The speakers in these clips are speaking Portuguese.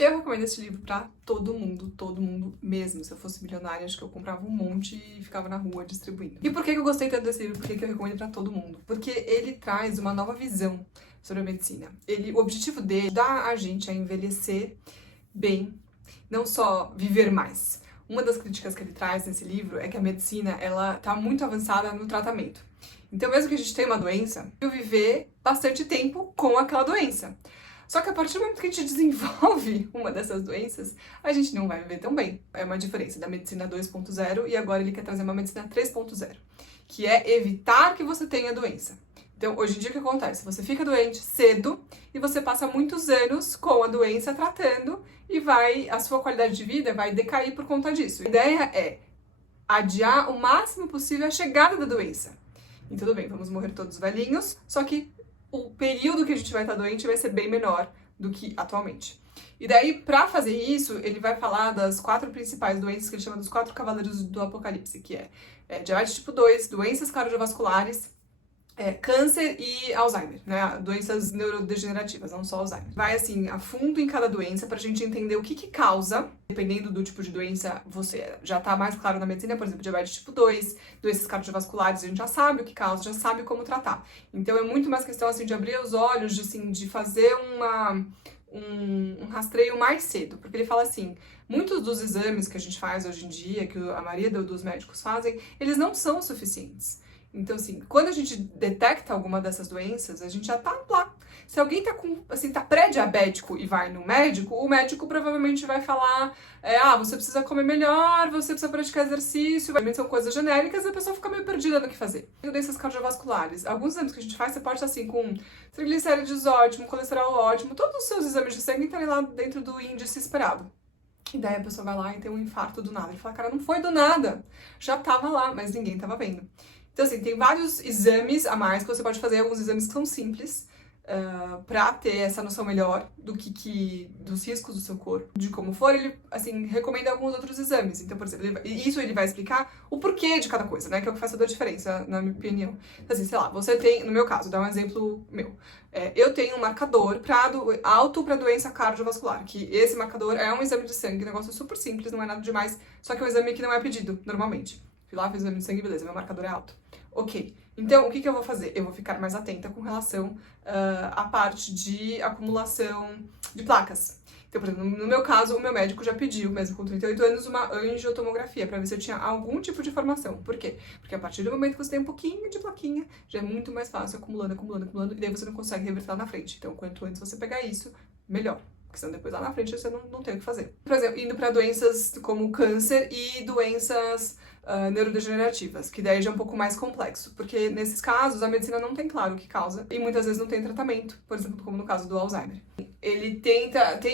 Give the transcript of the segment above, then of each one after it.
Eu recomendo esse livro pra todo mundo mesmo. Se eu fosse milionária, acho que eu comprava um monte e ficava na rua distribuindo. E por que eu gostei tanto desse livro? Por que eu recomendo pra todo mundo? Porque ele traz uma nova visão sobre a medicina. O objetivo dele é ajudar a gente a envelhecer bem, não só viver mais. Uma das críticas que ele traz nesse livro é que a medicina, ela tá muito avançada no tratamento. Então, mesmo que a gente tenha uma doença, eu viver bastante tempo com aquela doença. Só que a partir do momento que a gente desenvolve uma dessas doenças, a gente não vai viver tão bem. É uma diferença da medicina 2.0 e agora ele quer trazer uma medicina 3.0, que é evitar que você tenha doença. Então, hoje em dia o que acontece? Você fica doente cedo e você passa muitos anos com a doença tratando e a sua qualidade de vida vai decair por conta disso. A ideia é adiar o máximo possível a chegada da doença. E tudo bem, vamos morrer todos velhinhos, só que o período que a gente vai estar doente vai ser bem menor do que atualmente. E daí, pra fazer isso, ele vai falar das 4 principais doenças que ele chama dos 4 cavaleiros do apocalipse, que é diabetes tipo 2, doenças cardiovasculares, câncer e Alzheimer, né? Doenças neurodegenerativas, não só Alzheimer. Vai, assim, a fundo em cada doença pra gente entender o que causa. Dependendo do tipo de doença, você já tá mais claro na medicina, por exemplo, diabetes tipo 2, doenças cardiovasculares, a gente já sabe o que causa, já sabe como tratar. Então é muito mais questão, assim, de abrir os olhos, de fazer um rastreio mais cedo. Porque ele fala assim, muitos dos exames que a gente faz hoje em dia, que a maioria dos médicos fazem, eles não são suficientes. Então, assim, quando a gente detecta alguma dessas doenças, a gente já tá lá. Se alguém tá tá pré-diabético e vai no médico, o médico provavelmente vai falar, você precisa comer melhor, você precisa praticar exercício, são coisas genéricas e a pessoa fica meio perdida no que fazer. Doenças cardiovasculares, alguns exames que a gente faz, você pode estar assim, com triglicérides ótimo, colesterol ótimo, todos os seus exames de sangue estão lá dentro do índice esperado. E daí a pessoa vai lá e tem um infarto do nada. Ele fala, cara, não foi do nada, já tava lá, mas ninguém tava vendo. Então, assim, tem vários exames a mais que você pode fazer, alguns exames que são simples, pra ter essa noção melhor dos riscos do seu corpo, de como for. Ele, assim, recomenda alguns outros exames. Então, por exemplo, ele vai explicar o porquê de cada coisa, né, que é o que faz toda a diferença, na minha opinião. Então, assim, sei lá, você tem, no meu caso, dá um exemplo meu. Eu tenho um marcador alto para doença cardiovascular, que esse marcador é um exame de sangue, um negócio super simples, não é nada demais, só que é um exame que não é pedido, normalmente. Fui lá, fiz o exame de sangue, beleza, meu marcador é alto. Ok, então o que eu vou fazer? Eu vou ficar mais atenta com relação à parte de acumulação de placas. Então, por exemplo, no meu caso, o meu médico já pediu, mesmo com 38 anos, uma angiotomografia, pra ver se eu tinha algum tipo de formação. Por quê? Porque a partir do momento que você tem um pouquinho de plaquinha, já é muito mais fácil acumulando, e daí você não consegue reverter lá na frente. Então, quanto antes você pegar isso, melhor. Porque senão depois lá na frente você não tem o que fazer. Por exemplo, indo para doenças como câncer e doenças neurodegenerativas, que daí já é um pouco mais complexo, porque nesses casos a medicina não tem claro o que causa e muitas vezes não tem tratamento, por exemplo, como no caso do Alzheimer. Ele tem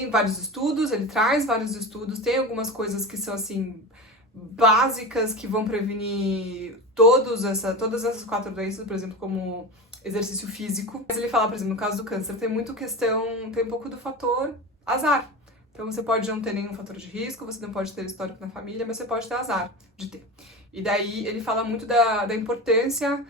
vários estudos, ele traz vários estudos, tem algumas coisas que são assim básicas que vão prevenir todas essas 4 doenças, por exemplo, como exercício físico. Mas ele fala, por exemplo, no caso do câncer, tem um pouco do fator azar. Então você pode não ter nenhum fator de risco, você não pode ter histórico na família, mas você pode ter azar de ter. E daí ele fala muito da importância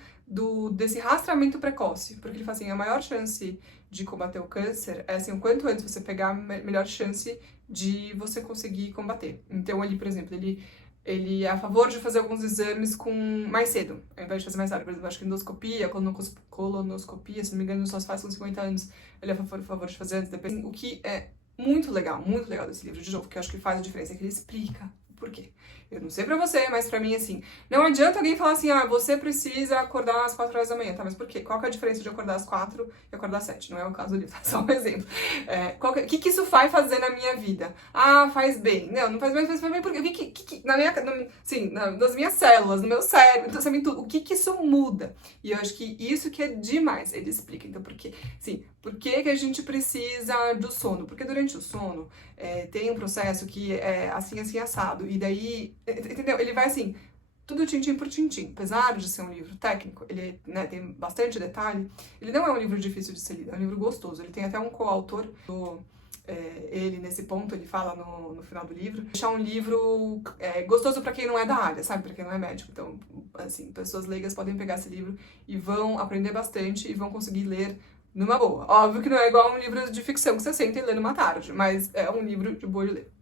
desse rastreamento precoce, porque ele fala assim, a maior chance de combater o câncer é assim, o quanto antes você pegar, a melhor chance de você conseguir combater. Então ele, por exemplo, ele é a favor de fazer alguns exames mais cedo, ao invés de fazer mais tarde. Por exemplo, acho que endoscopia, colonoscopia, se não me engano, só se faz com 50 anos. Ele é a favor de fazer antes, depois. O que é muito legal desse livro, de novo, que eu acho que faz a diferença, é que ele explica o porquê. Eu não sei pra você, mas pra mim, assim, não adianta alguém falar assim, você precisa acordar às 4 horas da manhã, tá? Mas por quê? Qual que é a diferença de acordar às 4 e acordar às 7? Não é o caso do livro, tá? Só um exemplo. O que isso vai fazer na minha vida? Faz bem. Não faz bem, faz bem porque nas minhas células, no meu cérebro, então, sabe, tudo. O que isso muda? E eu acho que isso que é demais, ele explica. Então, por que a gente precisa do sono? Porque durante o sono tem um processo que é assim, assado. E daí, entendeu? Ele vai assim, tudo tintim por tintim. Apesar de ser um livro técnico, ele tem bastante detalhe, ele não é um livro difícil de ser lido, é um livro gostoso. Ele tem até um coautor, ele nesse ponto, ele fala no final do livro, deixar um livro gostoso pra quem não é da área, sabe? Pra quem não é médico. Então, assim, pessoas leigas podem pegar esse livro e vão aprender bastante e vão conseguir ler numa boa. Óbvio que não é igual a um livro de ficção que você senta e lê numa tarde, mas é um livro de boa de ler.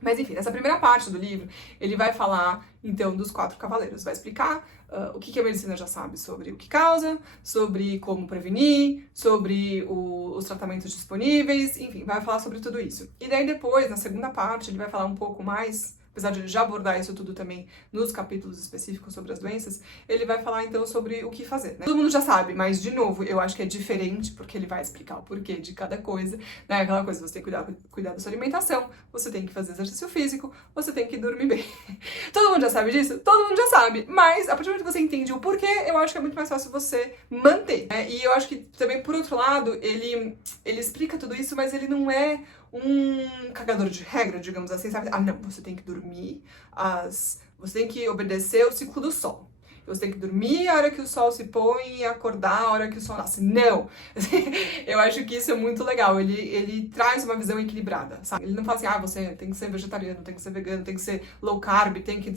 Mas enfim, nessa primeira parte do livro, ele vai falar, então, dos 4 cavaleiros. Vai explicar o que a medicina já sabe sobre o que causa, sobre como prevenir, sobre os tratamentos disponíveis, enfim, vai falar sobre tudo isso. E daí depois, na segunda parte, ele vai falar um pouco mais, apesar de ele já abordar isso tudo também nos capítulos específicos sobre as doenças, ele vai falar então sobre o que fazer, né? Todo mundo já sabe, mas de novo, eu acho que é diferente, porque ele vai explicar o porquê de cada coisa, né? Aquela coisa, você tem que cuidar da sua alimentação, você tem que fazer exercício físico, você tem que dormir bem. Todo mundo já sabe disso? Todo mundo já sabe, mas a partir do momento que você entende o porquê, eu acho que é muito mais fácil você manter, né? E eu acho que também, por outro lado, ele explica tudo isso, mas ele não é um cagador de regra, digamos assim, sabe? Ah, não, você tem que dormir, você tem que obedecer o ciclo do sol. Você tem que dormir a hora que o sol se põe e acordar a hora que o sol nasce. Não! Eu acho que isso é muito legal. Ele traz uma visão equilibrada, sabe? Ele não fala assim, você tem que ser vegetariano, tem que ser vegano, tem que ser low carb, tem que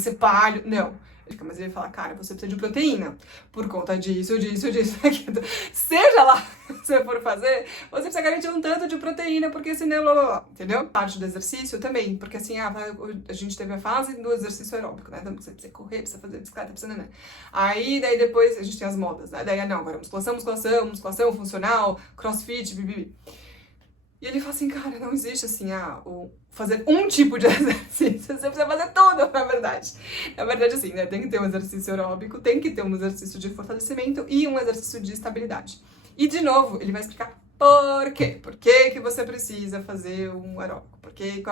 ser paleo. Não. Mas ele fala, cara, você precisa de proteína. Por conta disso, aquilo. Seja lá o que você for fazer, você precisa garantir um tanto de proteína, porque senão, blá, blá, blá, entendeu? Parte do exercício também, porque assim, a gente teve a fase do exercício aeróbico, né? Então você precisa correr, precisa fazer bicicleta, precisa, né? Aí, daí depois, a gente tem as modas, né? Daí, não, agora musculação funcional, crossfit, bibi. E ele fala assim, cara, não existe assim, fazer um tipo de exercício, você precisa fazer tudo, na verdade. Na verdade, assim, né, tem que ter um exercício aeróbico, tem que ter um exercício de fortalecimento e um exercício de estabilidade. E, de novo, ele vai explicar por quê. Por que você precisa fazer um aeróbico? Por que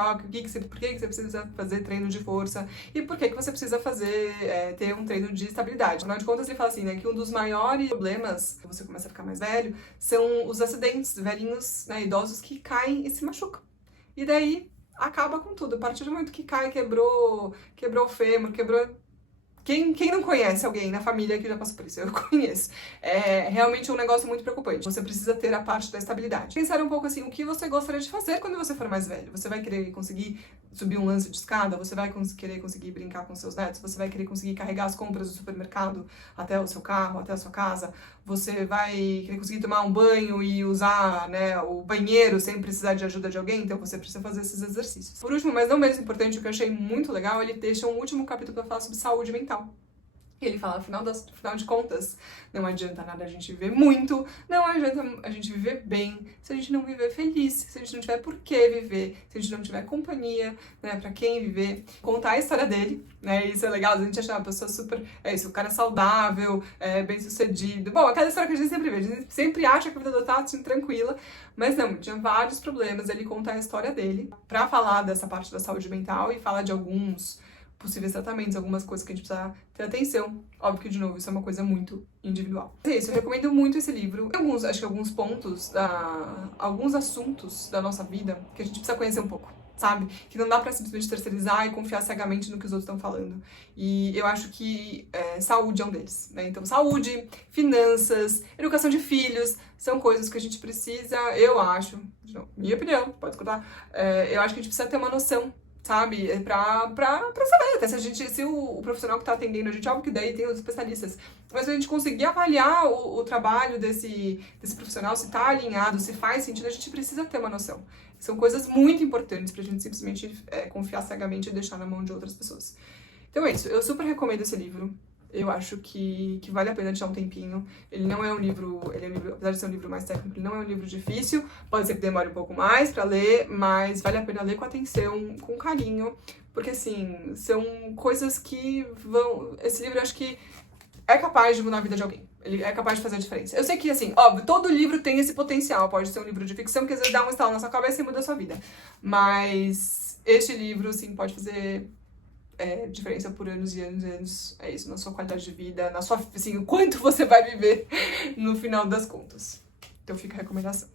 você precisa fazer treino de força? E por que você precisa ter um treino de estabilidade? Afinal de contas, ele fala assim, né, que um dos maiores problemas, quando você começa a ficar mais velho, são os acidentes, velhinhos, né, idosos que caem e se machucam. E daí, acaba com tudo. A partir do momento que cai, quebrou o fêmur, Quem não conhece alguém na família que já passou por isso? Eu conheço. É realmente um negócio muito preocupante. Você precisa ter a parte da estabilidade. Pensar um pouco assim, o que você gostaria de fazer quando você for mais velho? Você vai querer conseguir subir um lance de escada? Você vai querer conseguir brincar com seus netos? Você vai querer conseguir carregar as compras do supermercado até o seu carro, até a sua casa? Você vai querer conseguir tomar um banho e usar, né, o banheiro sem precisar de ajuda de alguém? Então você precisa fazer esses exercícios. Por último, mas não menos importante, o que eu achei muito legal, ele deixa um último capítulo para falar sobre saúde mental. E ele fala, afinal de contas, não adianta nada a gente viver muito, não adianta a gente viver bem, se a gente não viver feliz, se a gente não tiver por que viver, se a gente não tiver companhia, né, pra quem viver. Contar a história dele, né, isso é legal, a gente acha uma pessoa super, o cara é saudável, bem sucedido. Bom, aquela história que a gente sempre vê, a gente sempre acha que a vida do tá assim, tranquila, mas não, tinha vários problemas. Ele conta a história dele pra falar dessa parte da saúde mental e fala de alguns possíveis tratamentos, algumas coisas que a gente precisa ter atenção. Óbvio que, de novo, isso é uma coisa muito individual. É isso, eu recomendo muito esse livro. Tem acho que alguns pontos, alguns assuntos da nossa vida que a gente precisa conhecer um pouco, sabe? Que não dá pra simplesmente terceirizar e confiar cegamente no que os outros estão falando. E eu acho que saúde é um deles, né? Então, saúde, finanças, educação de filhos, são coisas que a gente precisa, eu acho, de novo, minha opinião, pode escutar, eu acho que a gente precisa ter uma noção, sabe, pra saber, até se o profissional que tá atendendo a gente, óbvio que daí tem os especialistas, mas a gente conseguir avaliar o trabalho desse profissional, se tá alinhado, se faz sentido, a gente precisa ter uma noção. São coisas muito importantes pra gente simplesmente confiar cegamente e deixar na mão de outras pessoas. Então é isso, eu super recomendo esse livro. Eu acho que vale a pena te dar um tempinho. Ele não é um livro, apesar de ser um livro mais técnico, ele não é um livro difícil. Pode ser que demore um pouco mais pra ler, mas vale a pena ler com atenção, com carinho, porque assim, são coisas que vão... Esse livro eu acho que é capaz de mudar a vida de alguém. Ele é capaz de fazer a diferença. Eu sei que, assim, óbvio, todo livro tem esse potencial. Pode ser um livro de ficção que às vezes dá um estalo na sua cabeça e muda a sua vida. Mas este livro, assim, pode fazer diferença por anos e anos e anos. É isso, na sua qualidade de vida, na sua, assim, o quanto você vai viver no final das contas. Então fica a recomendação.